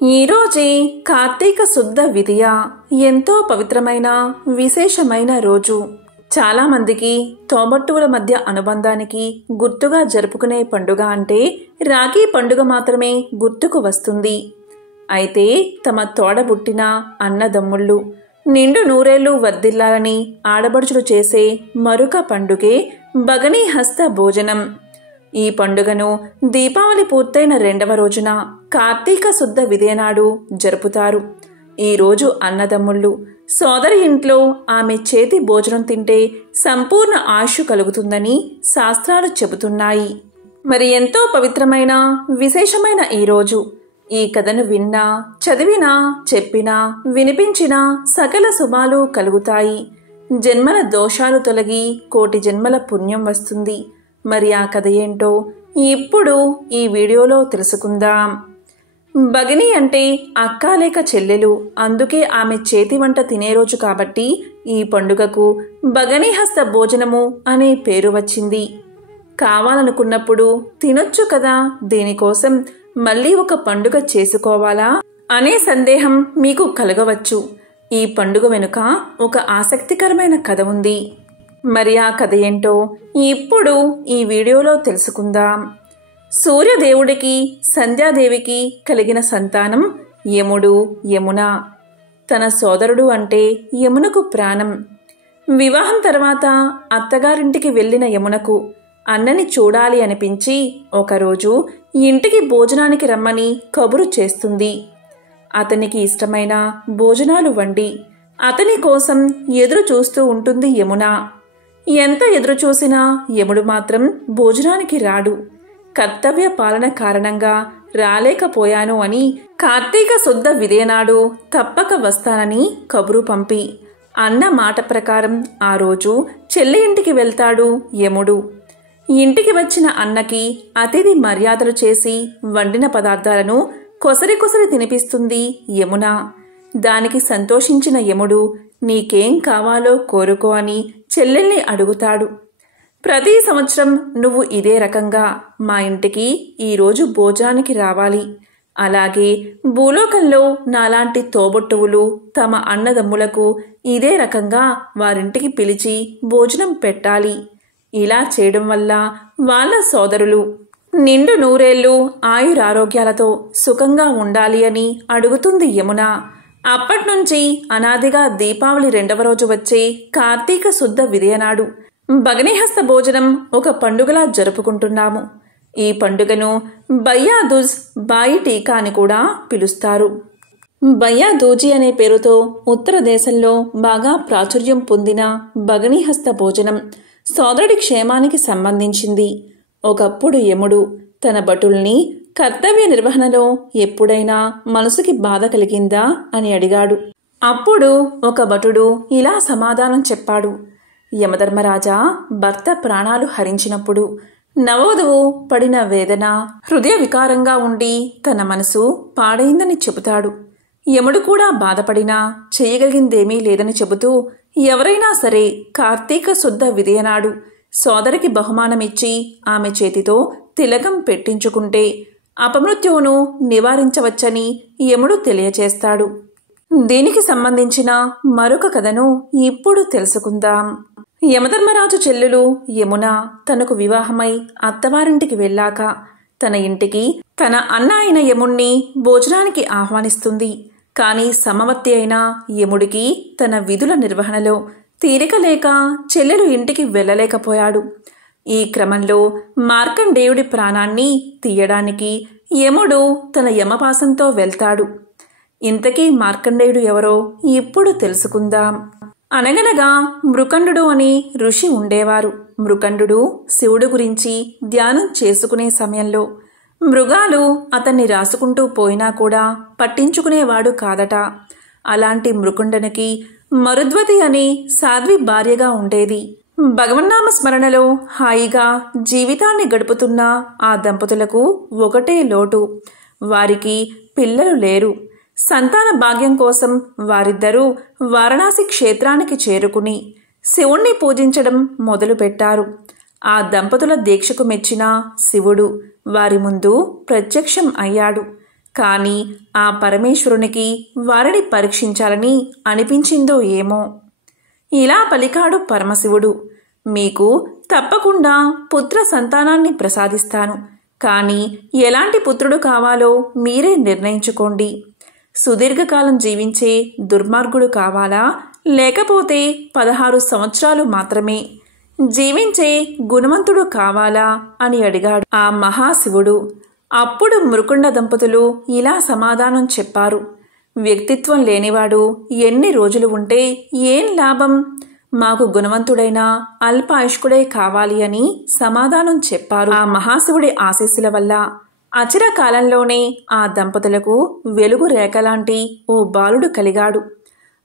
ఈరోజే కార్తీక శుద్ధ విదియ ఎంతో పవిత్రమైన విశేషమైన రోజు. చాలా మందికి తోబట్టువుల మధ్య అనుబంధానికి గుర్తుగా జరుపుకునే పండుగ అంటే రాఖీ పండుగ మాత్రమే గుర్తుకు వస్తుంది. అయితే తమ తోడబుట్టిన అన్నదమ్ముళ్ళు నిండు నూరేళ్లు వర్ధిల్లాలని ఆడబడుచులు చేసే మరొక పండుగే భగనీ హస్త భోజనం. ఈ పండుగను దీపావళి పూర్తయిన 2వ రోజున కార్తీక శుద్ధ విదియ నాడు జరుపుతారు. ఈరోజు అన్నదమ్ముళ్ళు సోదరి ఇంట్లో ఆమె చేతి భోజనం తింటే సంపూర్ణ ఆయుష్ కలుగుతుందని శాస్త్రాలు చెబుతున్నాయి. మరి ఎంతో పవిత్రమైన విశేషమైన ఈరోజు ఈ కథను విన్నా, చదివినా, చెప్పినా, వినిపించినా సకల శుభాలు కలుగుతాయి. జన్మల దోషాలు తొలగి కోటి జన్మల పుణ్యం వస్తుంది. మరి ఆ కథ ఏంటో ఇప్పుడు ఈ వీడియోలో తెలుసుకుందాం. భగిని అంటే అక్క లేక చెల్లెలు, అందుకే ఆమె చేతి వంట తినే రోజు కాబట్టి ఈ పండుగకు భగనీ హస్త భోజనము అనే పేరు వచ్చింది. కావాలనుకున్నప్పుడు తినొచ్చు కదా, దీనికోసం మళ్ళీ ఒక పండుగ చేసుకోవాలా అనే సందేహం మీకు కలగవచ్చు. ఈ పండుగ వెనుక ఒక ఆసక్తికరమైన కథ ఉంది. మరి ఆ కథ ఏంటో ఇప్పుడు ఈ వీడియోలో తెలుసుకుందాం. సూర్యదేవుడికి సంధ్యాదేవికి కలిగిన సంతానం యముడు, యమున. తన సోదరుడు అంటే యమునకు ప్రాణం. వివాహం తర్వాత అత్తగారింటికి వెళ్ళిన యమునకు అన్నని చూడాలి అనిపించి ఒకరోజు ఇంటికి భోజనానికి రమ్మని కబురు చేస్తుంది. అతనికి ఇష్టమైన భోజనాలు వండి అతని కోసం ఎదురు చూస్తూ ఉంటుంది యమున. ఎంత ఎదురు చూసినా యముడు మాత్రం భోజనానికి రాడు. కర్తవ్య పాలన కారణంగా రాలేకపోయాను అని కార్తీక శుద్ధ విదియ నాడు తప్పక వస్తానని కబురు పంపి అన్న మాట ప్రకారం ఆ రోజు చెల్లి ఇంటికి వెళ్తాడు యముడు. ఇంటికి వచ్చిన అన్నకి అతిథి మర్యాదలు చేసి వండిన పదార్థాలను కొసరి కొసరి తినిపిస్తుంది యమున. దానికి సంతోషించిన యముడు నీకేం కావాలో కోరుకో అని చెల్లెల్ని అడుగుతాడు. ప్రతి సంవత్సరం నువ్వు ఇదే రకంగా మా ఇంటికి ఈరోజు భోజనానికి రావాలి. అలాగే భూలోకంలో నాలాంటి తోబొట్టువులు తమ అన్నదమ్ములకు ఇదే రకంగా వారింటికి పిలిచి భోజనం పెట్టాలి. ఇలా చేయడం వల్ల వాళ్ళ సోదరులు నిండు నూరేళ్లు ఆయురారోగ్యాలతో సుఖంగా ఉండాలి అని అడుగుతుంది యమున. అప్పట్నుంచి అనాదిగా దీపావళి 2వ రోజు వచ్చే కార్తీక శుద్ధ విదియ నాడు భగనీహస్త భోజనం ఒక పండుగలా జరుపుకుంటున్నాము. ఈ పండుగను భయ్యా దూజ్, బాయి టీకా అని కూడా పిలుస్తారు. భయ్యా దూజీ అనే పేరుతో ఉత్తర దేశంలో బాగా ప్రాచుర్యం పొందిన భగనీహస్త భోజనం సోదరుడి క్షేమానికి సంబంధించింది. ఒకప్పుడు యముడు తన భటుల్ని కర్తవ్య నిర్వహణలో ఎప్పుడైనా మనసుకి బాధ కలిగిందా అని అడిగాడు. అప్పుడు ఒక భటుడు ఇలా సమాధానం చెప్పాడు. యమధర్మరాజా భర్త ప్రాణాలు హరించినప్పుడు నవవధువు పడిన వేదన హృదయ వికారంగా ఉండి తన మనసు పాడైందని చెబుతాడు. యముడు కూడా బాధపడినా చేయగలిగిందేమీ లేదని చెబుతూ ఎవరైనా సరే కార్తీక శుద్ధ విదియ నాడు సోదరికి బహుమానమిచ్చి ఆమె చేతితో తిలకం పెట్టించుకుంటే అపమృత్యువును నివారించవచ్చని యముడు తెలియచేస్తాడు. దీనికి సంబంధించిన మరొక కథను ఇప్పుడు తెలుసుకుందాం. యమధర్మరాజు చెల్లెలు యమున తనకు వివాహమై అత్తవారింటికి వెళ్ళాక తన ఇంటికి తన అన్న అయిన యముణ్ణి భోజనానికి ఆహ్వానిస్తుంది. కాని సమవర్తి అయిన యముడికి తన విధుల నిర్వహణలో తీరిక లేక చెల్లెలు ఇంటికి వెళ్ళలేకపోయాడు. ఈ క్రమంలో మార్కండేయుడి ప్రాణాన్ని తీయడానికి యముడు తన యమపాసంతో వెళ్తాడు. ఇంతకీ మార్కండేయుడు ఎవరో ఇప్పుడు తెలుసుకుందాం. అనగనగా మృకండు అని ఋషి ఉండేవారు. మృకండు శివుడు గురించి ధ్యానం చేసుకునే సమయంలో మృగాలు అతన్ని రాసుకుంటూ పోయినా కూడా పట్టించుకునేవాడు కాదట. అలాంటి మృకుండనికి మరుద్వతి అనే సాధ్వి భార్యగా ఉండేది. భగవన్నామ స్మరణలో హాయిగా జీవితాన్ని గడుపుతున్న ఆ దంపతులకు ఒకటే లోటు, వారికి పిల్లలు లేరు. సంతాన భాగ్యం కోసం వారిద్దరూ వారణాసి క్షేత్రానికి చేరుకుని శివుణ్ణి పూజించడం మొదలుపెట్టారు. ఆ దంపతుల దీక్షకు మెచ్చిన శివుడు వారి ముందు ప్రత్యక్షం అయ్యాడు. కానీ ఆ పరమేశ్వరునికి వారిని పరీక్షించాలని అనిపించిందో ఏమో. ఇలా పలికాడు పరమశివుడు. మీకు తప్పకుండా పుత్ర సంతానాన్ని ప్రసాదిస్తాను. కానీ ఎలాంటి పుత్రుడు కావాలో మీరే నిర్ణయించుకోండి. సుదీర్ఘకాలం జీవించే దుర్మార్గుడు కావాలా, లేకపోతే 16 సంవత్సరాలు మాత్రమే జీవించే గుణవంతుడు కావాలా అని అడిగాడు ఆ మహాశివుడు. అప్పుడు మృకుండ దంపతులు ఇలా సమాధానం చెప్పారు. వ్యక్తిత్వం లేనివాడు ఎన్ని రోజులు ఉంటే ఏం లాభం? మాకు గుణవంతుడైన అల్పాయుష్కుడే కావాలి అని సమాధానం చెప్పారు. ఆ మహాశివుడి ఆశీస్సుల వల్ల అచిర కాలంలోనే ఆ దంపతులకు వెలుగు రేఖలాంటి ఓ బాలుడు కలిగాడు.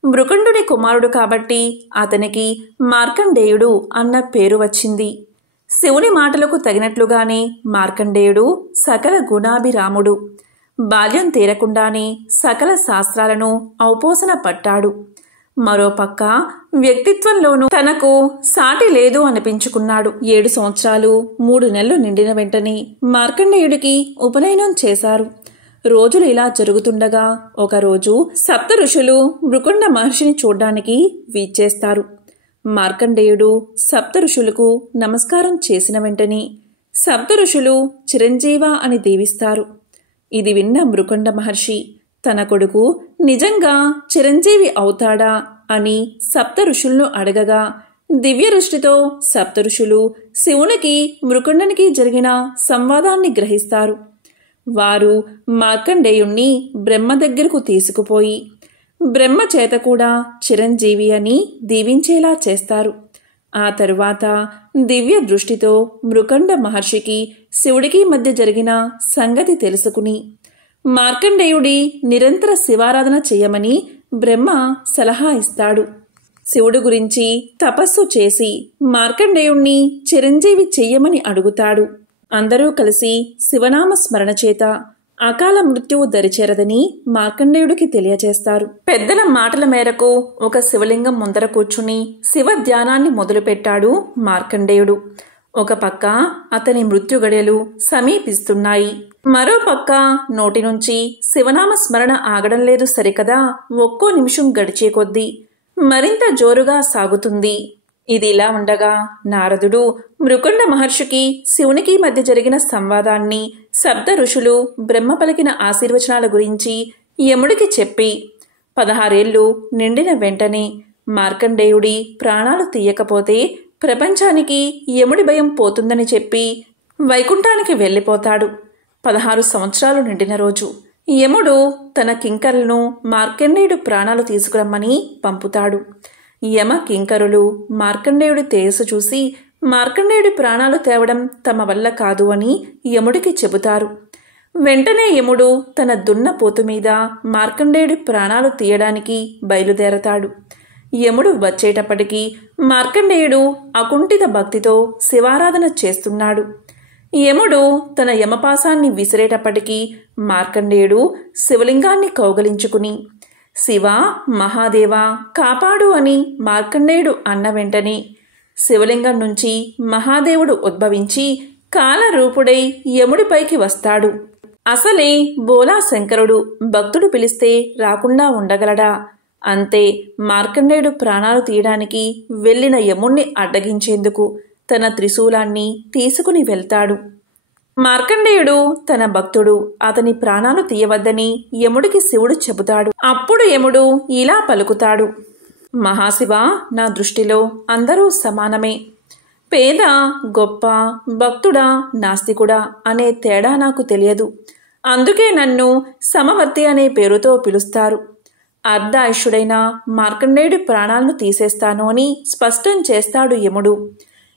మృకుండుని కుమారుడు కాబట్టి అతనికి మార్కండేయుడు అన్న పేరు వచ్చింది. శివుని మాటలకు తగినట్లుగానే మార్కండేయుడు సకల గుణాభిరాముడు. బాల్యం తీరకుండానే సకల శాస్త్రాలను ఔపోసన పట్టాడు. మరోపక్క వ్యక్తిత్వంలోనూ తనకు సాటి లేదు అనిపించుకున్నాడు. 7 సంవత్సరాలు 3 నెలలు నిండిన వెంటనే మార్కండేయుడికి ఉపనయనం చేశారు. రోజులు ఇలా జరుగుతుండగా ఒకరోజు సప్త ఋషులు మృకుండ మహర్షిని చూడ్డానికి వీచేస్తారు. మార్కండేయుడు సప్త ఋషులకు నమస్కారం చేసిన వెంటనే సప్త ఋషులు చిరంజీవ అని దీవిస్తారు. ఇది విన్న మృకుండ మహర్షి తన కొడుకు నిజంగా చిరంజీవి అవుతాడా అని సప్త ఋషులను అడగగా దివ్య దృష్టితో సప్త ఋషులు శివునికి మృకుండనికి జరిగిన సంవాదాన్ని గ్రహిస్తారు. వారు మార్కండేయుణ్ణి బ్రహ్మ దగ్గరకు తీసుకుపోయి బ్రహ్మ చేత కూడా చిరంజీవి అని దీవించేలా చేస్తారు. ఆ తరువాత దివ్య దృష్టితో మృకండ మహర్షికి శివుడికి మధ్య జరిగిన సంగతి తెలుసుకుని మార్కండేయుడి నిరంతర శివారాధన చేయమని బ్రహ్మ సలహా ఇస్తాడు. శివుడు గురించి తపస్సు చేసి మార్కండేయుణ్ణి చిరంజీవి చెయ్యమని అడుగుతాడు. అందరూ కలిసి శివనామ స్మరణ చేత అకాల మృత్యువు దరిచేరదని మార్కండేయుడికి తెలియచేస్తారు. పెద్దల మాటల మేరకు ఒక శివలింగం ముందర కూర్చుని శివ ధ్యానాన్ని మొదలుపెట్టాడు మార్కండేయుడు. ఒక పక్క అతని మృత్యు గడియలు సమీపిస్తున్నాయి. మరో పక్క నోటి నుంచి శివనామ స్మరణ ఆగడం లేదు సరికదా, ఒక్కో నిమిషం గడిచే కొద్దీ మరింత జోరుగా సాగుతుంది. ఇది ఇలా ఉండగా నారదుడు మృకుండ మహర్షికి శివునికి మధ్య జరిగిన సంవాదాన్ని, సప్త ఋషులు బ్రహ్మ పలికిన ఆశీర్వచనాల గురించి యముడికి చెప్పి 16 ఏళ్లు నిండిన వెంటనే మార్కండేయుడి ప్రాణాలు తీయకపోతే ప్రపంచానికి యముడి భయం పోతుందని చెప్పి వైకుంఠానికి వెళ్ళిపోతాడు. 16 సంవత్సరాలు నిండిన రోజు యముడు తన కింకరులను మార్కండేయుడు ప్రాణాలు తీసుకురమ్మని పంపుతాడు. యమ కింకరులు మార్కండేయుడి తేజస్సు చూసి మార్కండేయుడి ప్రాణాలు తేవడం తమ వల్ల కాదు అని యముడికి చెబుతారు. వెంటనే యముడు తన దున్నపోతు మీద మార్కండేయుడి ప్రాణాలు తీయడానికి బయలుదేరతాడు. యముడు వచ్చేటప్పటికి మార్కండేయుడు అకుంఠిత భక్తితో శివారాధన చేస్తున్నాడు. యముడు తన యమపాసాన్ని విసిరేటప్పటికీ మార్కండేయుడు శివలింగాన్ని కౌగలించుకుని శివ, మహాదేవ కాపాడు అని మార్కండేయుడు అన్న వెంటనే శివలింగం నుంచి మహాదేవుడు ఉద్భవించి కాలరూపుడై యముడిపైకి వస్తాడు. అసలే బోలా శంకరుడు, భక్తుడు పిలిస్తే రాకుండా ఉండగలడా? అంతే, మార్కండేయుడు ప్రాణాలు తీయడానికి వెళ్లిన యముణ్ణి అడ్డగించేందుకు తన త్రిశూలాన్ని తీసుకుని వెళ్తాడు. మార్కండేయుడు తన భక్తుడు, అతని ప్రాణాలు తీయవద్దని యముడికి శివుడు చెబుతాడు. అప్పుడు యముడు ఇలా పలుకుతాడు: మహాశివ, నా దృష్టిలో అందరూ సమానమే. పేద, గొప్ప, భక్తుడా, నాస్తికుడా అనే తేడా నాకు తెలియదు. అందుకే నన్ను సమవర్తి అనే పేరుతో పిలుస్తారు. అర్ధాయుష్యుడైన మార్కండేయుడి ప్రాణాలను తీసేస్తాను అని స్పష్టం చేస్తాడు యముడు.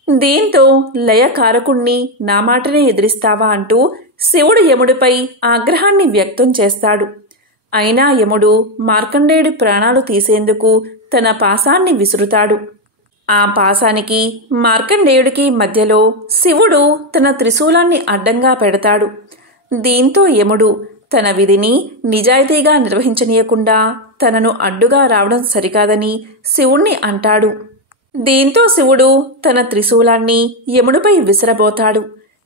దీంతో లయకారకుణ్ణి నా మాటనే ఎదిరిస్తావా అంటూ శివుడు యముడిపై ఆగ్రహాన్ని వ్యక్తం చేస్తాడు. అయినా యముడు మార్కండేయుడి ప్రాణాలు తీసేందుకు తన పాశాన్ని విసురుతాడు. ఆ పాశానికి మార్కండేయుడికి మధ్యలో శివుడు తన త్రిశూలాన్ని అడ్డంగా పెడతాడు. దీంతో యముడు తన విధిని నిజాయితీగా నిర్వహించనీయకుండా తనను అడ్డుగా రావడం సరికాదని శివుణ్ణి అంటాడు. దీంతో శివుడు తన త్రిశూలాన్ని యముడిపై విసరబోతాడు.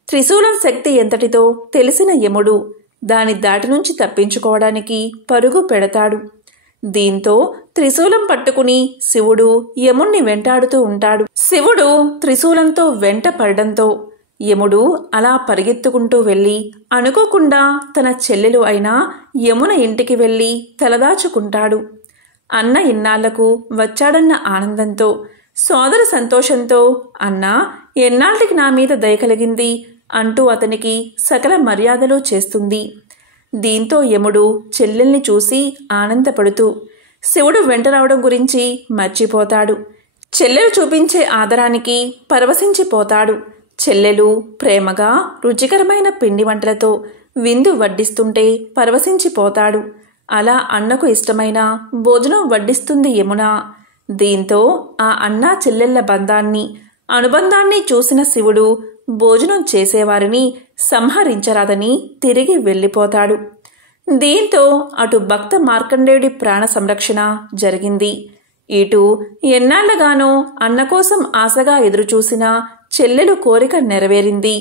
త్రిశూలం శక్తి ఎంతటితో తెలిసిన యముడు దాని దాటి నుంచి తప్పించుకోవడానికి పరుగు పెడతాడు. దీంతో త్రిశూలం పట్టుకుని శివుడు యముణ్ణి వెంటాడుతూ ఉంటాడు. శివుడు త్రిశూలంతో వెంట పడడంతో యముడు అలా పరిగెత్తుకుంటూ వెళ్ళి అనుకోకుండా తన చెల్లెలు అయిన యమున ఇంటికి వెళ్ళి తలదాచుకుంటాడు. అన్న ఇన్నాళ్లకు వచ్చాడన్న ఆనందంతో, సోదర సంతోషంతో అన్నా ఎన్నాళ్ళకి నా మీద దయ కలిగింది అంటూ అతనికి సకల మర్యాదలు చేస్తుంది. దీంతో యముడు చెల్లెల్ని చూసి ఆనందపడుతూ శివుడు వెంట రావడం గురించి మర్చిపోతాడు. చెల్లెలు చూపించే ఆదరానికి పరవశించిపోతాడు. చెల్లెలు ప్రేమగా రుచికరమైన పిండి వంటలతో విందు వడ్డిస్తుంటే పరవశించిపోతాడు. అలా అన్నకు ఇష్టమైన భోజనం వడ్డిస్తుంది యమున. దీంతో ఆ అన్నా చెల్లెళ్ల బంధాన్ని, అనుబంధాన్ని చూసిన శివుడు భోజనం చేసేవారిని సంహరించరాదని తిరిగి వెళ్ళిపోతాడు. దీంతో అటు భక్త మార్కండేయుడి ప్రాణ సంరక్షణ జరిగింది. ఇటు ఎన్నాళ్లగానో అన్న కోసం ఆశగా ఎదురుచూసిన చెల్లెలు కోరిక నెరవేరింది.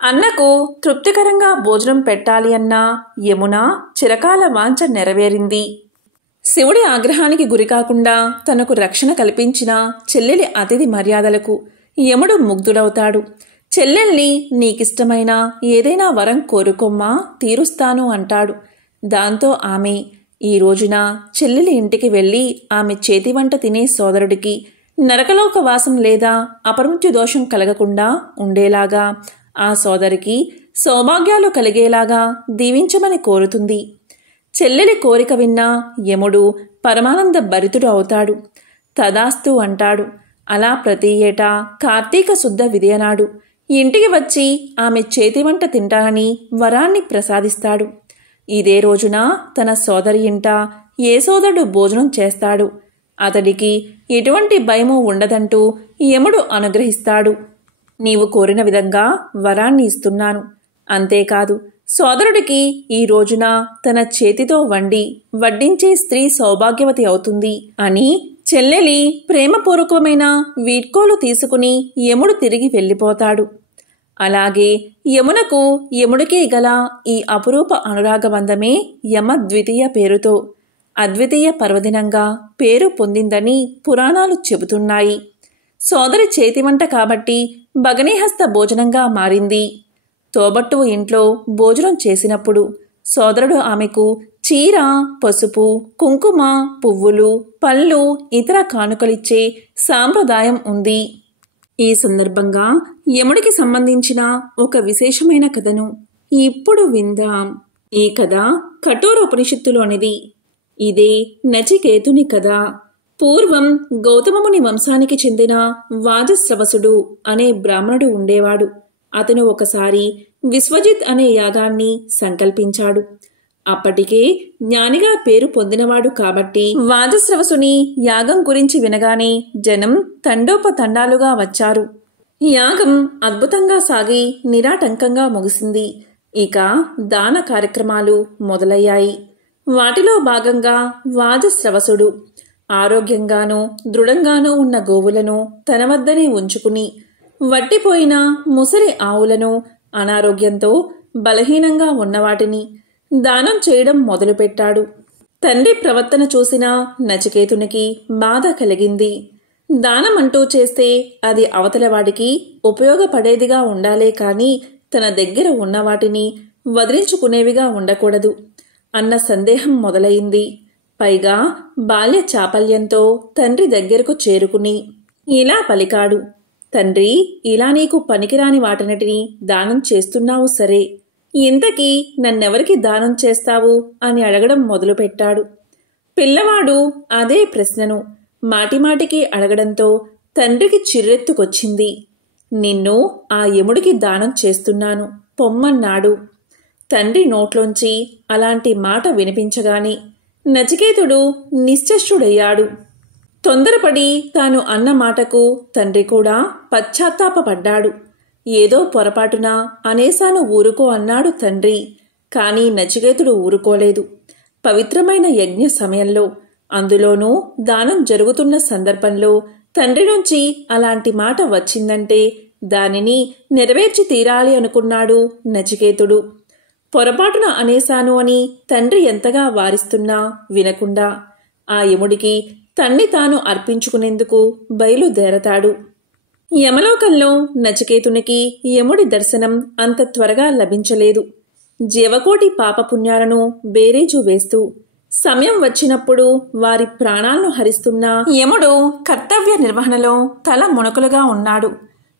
అన్నకు తృప్తికరంగా భోజనం పెట్టాలి అన్న యమున చిరకాల వాంఛ నెరవేరింది. శివుడి ఆగ్రహానికి గురికాకుండా తనకు రక్షణ కల్పించిన చెల్లెలి అతిథి మర్యాదలకు యముడు ముగ్ధుడవుతాడు. చెల్లెల్ని నీకిష్టమైన ఏదైనా వరం కోరుకోమ్మా, తీరుస్తాను అంటాడు. దాంతో ఆమె ఈ రోజున చెల్లెలి ఇంటికి వెళ్ళి ఆమె చేతి వంట తినే సోదరుడికి నరకలోక వాసం లేదా అపమృత్యు దోషం కలగకుండా ఉండేలాగా, ఆ సోదరికి సౌభాగ్యాలు కలిగేలాగా దీవించమని కోరుతుంది. చెల్లెలి కోరిక విన్న యముడు పరమానంద భరితుడు అవుతాడు. తదాస్తు అంటాడు. అలా ప్రతి ఏటా కార్తీక శుద్ధ విదియనాడు ఇంటికి వచ్చి ఆమె చేతి వంట తింటానని వరాన్ని ప్రసాదిస్తాడు. ఇదే రోజున తన సోదరి ఇంట ఏ సోదరుడు భోజనం చేస్తాడు. అతడికి ఎటువంటి భయమూ ఉండదంటూ యముడు అనుగ్రహిస్తాడు. నీవు కోరిన విధంగా వరాన్ని ఇస్తున్నాను. అంతేకాదు, సోదరుడికి ఈ రోజున తన చేతితో వడ్డించే స్త్రీ సౌభాగ్యవతి అవుతుంది అని చెల్లెలి ప్రేమపూర్వకమైన వీడ్కోలు తీసుకుని యముడు తిరిగి వెళ్ళిపోతాడు. అలాగే యమునకు యముడికి గల ఈ అపురూప అనురాగబంధమే యమద్వితీయ పేరుతో అద్వితీయ పర్వదినంగా పేరు పొందిందని పురాణాలు చెబుతున్నాయి. సోదరి చేతివంట కాబట్టి భగనీహస్త భోజనంగా మారింది. తోబట్టువు ఇంట్లో భోజనం చేసినప్పుడు సోదరుడు ఆమెకు చీర, పసుపు, కుంకుమ, పువ్వులు, పళ్ళు, ఇతర కానుకలిచ్చే సాంప్రదాయం ఉంది. ఈ సందర్భంగా యముడికి సంబంధించిన ఒక విశేషమైన కథను ఇప్పుడు విందాం. ఈ కథ కఠోర ఉపనిషత్తులోనిది. ఇదే నచికేతుని కథ. పూర్వం గౌతమముని వంశానికి చెందిన వాజశ్రవసుడు అనే బ్రాహ్మణుడు ఉండేవాడు. అతను ఒకసారి విశ్వజిత్ అనే యాగాన్ని సంకల్పించాడు. అప్పటికే జ్ఞానిగా పేరు పొందినవాడు కాబట్టి వాజశ్రవసుని యాగం గురించి వినగానే జనం తండోపతండాలుగా వచ్చారు. యాగం అద్భుతంగా సాగి నిరాటంకంగా ముగిసింది. ఇక దాన కార్యక్రమాలు మొదలయ్యాయి. వాటిలో భాగంగా వాజశ్రవసుడు ఆరోగ్యంగానూ దృఢంగానూ ఉన్న గోవులను తన వద్దనే ఉంచుకుని వట్టిపోయిన ముసలి ఆవులను, అనారోగ్యంతో బలహీనంగా ఉన్నవాటిని దానం చేయడం మొదలుపెట్టాడు. తండ్రి ప్రవర్తన చూసిన నచికేతునికి బాధ కలిగింది. దానమంటూ చేస్తే అది అవతలవాడికి ఉపయోగపడేదిగా ఉండాలే కాని తన దగ్గర ఉన్నవాటిని వదిలించుకునేవిగా ఉండకూడదు అన్న సందేహం మొదలైంది. పైగా బాల్య చాపల్యంతో తండ్రి దగ్గరకు చేరుకుని ఇలా పలికాడు. తండ్రి, ఇలా నీకు పనికిరాని వాటన్నిటినీ దానం చేస్తున్నావు సరే, ఇంతకీ నన్నెవరికి దానం చేస్తావు అని అడగడం మొదలుపెట్టాడు. పిల్లవాడు అదే ప్రశ్నను మాటిమాటికి అడగడంతో తండ్రికి చిర్రెత్తుకొచ్చింది. నిన్ను ఆ యముడికి దానం చేస్తున్నాను పొమ్మన్నాడు. తండ్రి నోట్లోంచి అలాంటి మాట వినిపించగానే నచికేతుడు నిశ్చష్టుడయ్యాడు. తొందరపడి తాను అన్న మాటకు తండ్రి కూడా పశ్చాత్తాపపడ్డాడు. ఏదో పొరపాటున అనేసాను ఊరుకో అన్నాడు తండ్రి. కాని నచికేతుడు ఊరుకోలేదు. పవిత్రమైన యజ్ఞ సమయంలో, అందులోనూ దానం జరుగుతున్న సందర్భంలో తండ్రి నుంచి అలాంటి మాట వచ్చిందంటే దానిని నెరవేర్చి తీరాలి అనుకున్నాడు నచికేతుడు. పొరపాటున అనేశాను అని తండ్రి ఎంతగా వారిస్తున్నా వినకుండా ఆ యముడికి తన్ని తాను అర్పించుకునేందుకు బయలుదేరతాడు. యమలోకంలో నచికేతునికి యముడి దర్శనం అంత త్వరగా లభించలేదు. జీవకోటి పాపపుణ్యాలను బేరీజు వేస్తూ సమయం వచ్చినప్పుడు వారి ప్రాణాలను హరిస్తున్న యముడు కర్తవ్య నిర్వహణలో తల మునకలుగా ఉన్నాడు.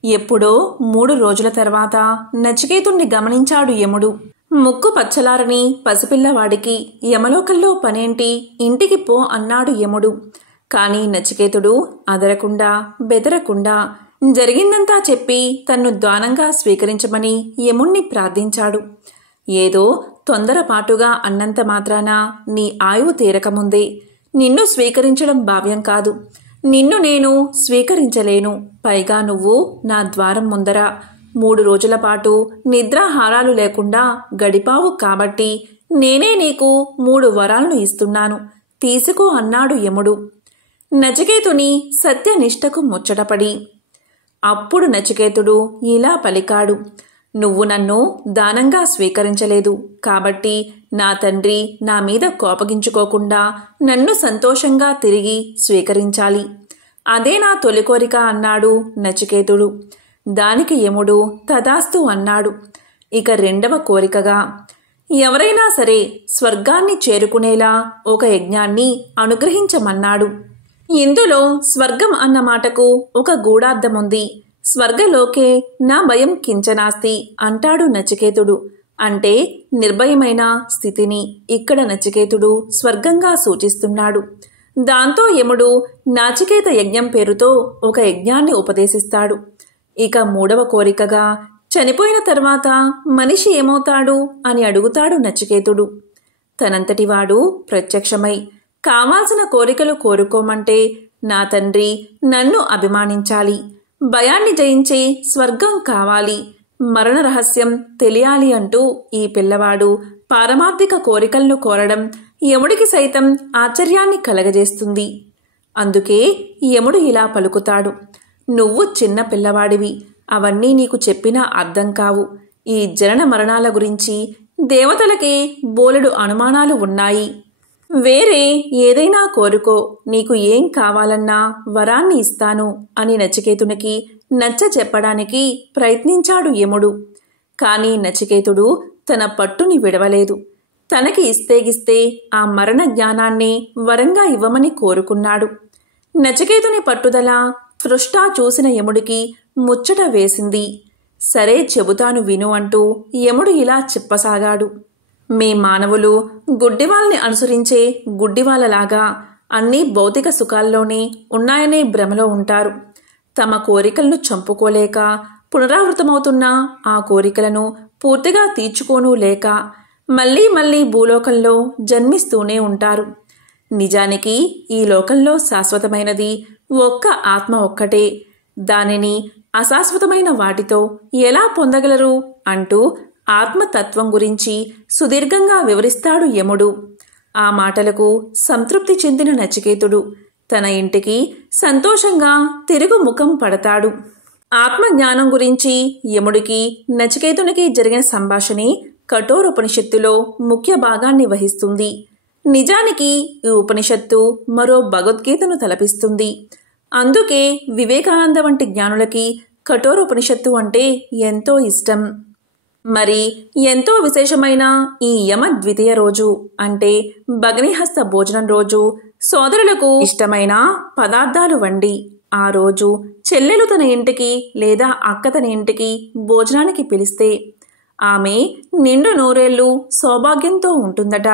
ఎప్పుడో 3 రోజుల తర్వాత నచికేతుణ్ణి గమనించాడు యముడు. ముక్కు పచ్చలారని పసిపిల్లవాడికి యమలోకంలో పనేంటి, ఇంటికి పో అన్నాడు యముడు. కాని నచికేతుడు అదరకుండా బెదరకుండా జరిగిందంతా చెప్పి తన్ను దానంగా స్వీకరించమని యముణ్ణి ప్రార్థించాడు. ఏదో తొందరపాటుగా అన్నంత మాత్రాన నీ ఆయువు తీరకముందే నిన్ను స్వీకరించడం భావ్యం కాదు. నిన్ను నేను స్వీకరించలేను. పైగా నువ్వు నా ద్వారం ముందర 3 రోజుల పాటు నిద్రాహారాలు లేకుండా గడిపావు కాబట్టి నేనే నీకు 3 వరాలను ఇస్తున్నాను, తీసుకో అన్నాడు యముడు. నచికేతుని సత్యనిష్టకు ముచ్చటపడి అప్పుడు నచికేతుడు ఇలా పలికాడు. నువ్వు నన్ను దానంగా స్వీకరించలేదు కాబట్టి నా తండ్రి నా మీద కోపగించుకోకుండా నన్ను సంతోషంగా తిరిగి స్వీకరించాలి. అదే నా తొలి కోరిక అన్నాడు నచికేతుడు. దానికి యముడు తదాస్తు అన్నాడు. ఇక 2వ కోరికగా ఎవరైనా సరే స్వర్గాన్ని చేరుకునేలా ఒక యజ్ఞాన్ని అనుగ్రహించమన్నాడు. ఇందులో స్వర్గం అన్న మాటకు ఒక గూఢార్థముంది. స్వర్గలోకే నా భయం కించనాస్తి అంటాడు నచికేతుడు. అంటే నిర్భయమైన స్థితిని ఇక్కడ నచికేతుడు స్వర్గంగా సూచిస్తున్నాడు. దాంతో యముడు నాచికేత యజ్ఞం పేరుతో ఒక యజ్ఞాన్ని ఉపదేశిస్తాడు. ఇక 3వ కోరికగా చనిపోయిన తర్వాత మనిషి ఏమవుతాడు అని అడుగుతాడు నచికేతుడు. తనంతటివాడు ప్రత్యక్షమై కావాల్సిన కోరికలు కోరుకోమంటే నా తండ్రి నన్ను అభిమానించాలి, భయాన్ని జయించే స్వర్గం కావాలి, మరణ రహస్యం తెలియాలి అంటూ ఈ పిల్లవాడు పారమార్థిక కోరికలను కోరడం యముడికి సైతం ఆశ్చర్యాన్ని కలగజేస్తుంది. అందుకే యముడు ఇలా పలుకుతాడు. నువ్వు చిన్న పిల్లవాడివి, అవన్నీ నీకు చెప్పినా అర్థం కావు. ఈ జనన మరణాల గురించి దేవతలకే బోలెడు అనుమానాలు ఉన్నాయి. వేరే ఏదైనా కోరుకో, నీకు ఏం కావాలన్నా వరాన్ని ఇస్తాను అని నచికేతునికి నచ్చ చెప్పడానికి ప్రయత్నించాడు యముడు. కాని నచికేతుడు తన పట్టుని విడవలేదు. తనకి ఇస్తేగిస్తే ఆ మరణ జ్ఞానాన్ని వరంగా ఇవ్వమని కోరుకున్నాడు. నచికేతుని పట్టుదల తృష్టా చూసిన యముడికి ముచ్చట వేసింది. సరే చెబుతాను విను అంటూ యముడు ఇలా చెప్పసాగాడు. మీ మానవులు గుడ్డివాళ్ళని అనుసరించే గుడ్డివాళ్ళలాగా అన్నీ భౌతిక సుఖాల్లోనే ఉన్నాయనే భ్రమలో ఉంటారు. తమ కోరికలను చంపుకోలేక పునరావృతమవుతున్న ఆ కోరికలను పూర్తిగా తీర్చుకోనూ లేక మళ్ళీ మళ్ళీ భూలోకంలో జన్మిస్తూనే ఉంటారు. నిజానికి ఈ లోకంలో శాశ్వతమైనది ఒక్క ఆత్మ ఒక్కటే. దానిని అశాశ్వతమైన వాటితో ఎలా పొందగలరు అంటూ ఆత్మతత్వం గురించి సుదీర్ఘంగా వివరిస్తాడు యముడు. ఆ మాటలకు సంతృప్తి చెందిన నచికేతుడు తన ఇంటికి సంతోషంగా తిరుగు ముఖం పడతాడు. ఆత్మజ్ఞానం గురించి యముడికి నచికేతునికి జరిగిన సంభాషణే కఠోరోపనిషత్తులో ముఖ్య భాగాన్ని వహిస్తుంది. నిజానికి ఈ ఉపనిషత్తు మరో భగవద్గీతను తలపిస్తుంది. అందుకే వివేకానంద వంటి జ్ఞానులకి కఠోరోపనిషత్తు అంటే ఎంతో ఇష్టం. మరి ఎంతో విశేషమైన ఈ యమ ద్వితీయ రోజు అంటే భగ్నిహస్త భోజనం రోజు సోదరులకు ఇష్టమైన పదార్థాలు వండి ఆ రోజు చెల్లెలు తన ఇంటికి లేదా అక్క తన ఇంటికి భోజనానికి పిలిస్తే ఆమె నిండు నూరేళ్లు సౌభాగ్యంతో ఉంటుందట.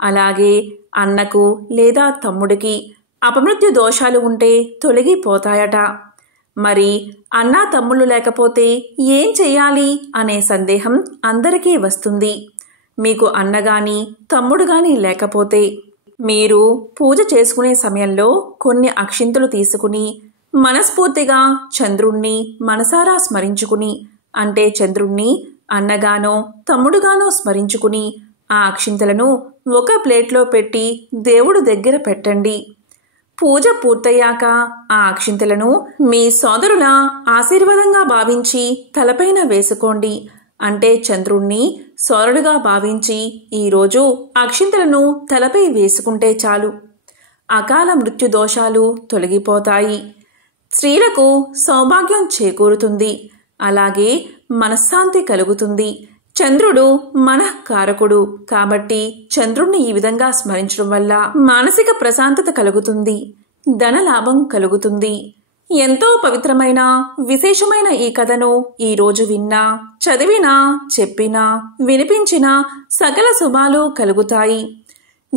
అలాగే అన్నకు లేదా తమ్ముడికి అపమృత్యు దోషాలు ఉంటే తొలగిపోతాయట. మరి అన్నా తమ్ముళ్ళు లేకపోతే ఏం చెయ్యాలి అనే సందేహం అందరికీ వస్తుంది. మీకు అన్నగాని తమ్ముడు గాని లేకపోతే మీరు పూజ చేసుకునే సమయంలో కొన్ని అక్షింతలు తీసుకుని మనస్ఫూర్తిగా చంద్రుణ్ణి మనసారా స్మరించుకుని, అంటే చంద్రుణ్ణి అన్నగానో తమ్ముడుగానో స్మరించుకుని ఆ అక్షింతలను ఒక ప్లేట్లో పెట్టి దేవుడు దగ్గర పెట్టండి. పూజ పూర్తయ్యాక ఆ అక్షింతలను మీ సోదరుల ఆశీర్వాదంగా భావించి తలపైన వేసుకోండి. అంటే చంద్రుణ్ణి సౌరుడుగా భావించి ఈరోజు అక్షింతలను తలపై వేసుకుంటే చాలు అకాల మృత్యు దోషాలు తొలగిపోతాయి. స్త్రీలకు సౌభాగ్యం చేకూరుతుంది. అలాగే మనశ్శాంతి కలుగుతుంది. చంద్రుడు మనఃకారకుడు కాబట్టి చంద్రుణ్ణి ఈ విధంగా స్మరించడం వల్ల మానసిక ప్రశాంతత కలుగుతుంది. ధనలాభం కలుగుతుంది. ఎంతో పవిత్రమైన విశేషమైన ఈ కథను ఈరోజు విన్నా, చదివినా, చెప్పినా, వినిపించినా సకల శుభాలు కలుగుతాయి.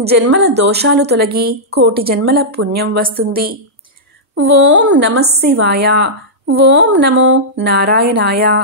జన్మల దోషాలు తొలగి కోటి జన్మల పుణ్యం వస్తుంది. ఓం నమః శివాయ. ఓం నమో నారాయణాయ.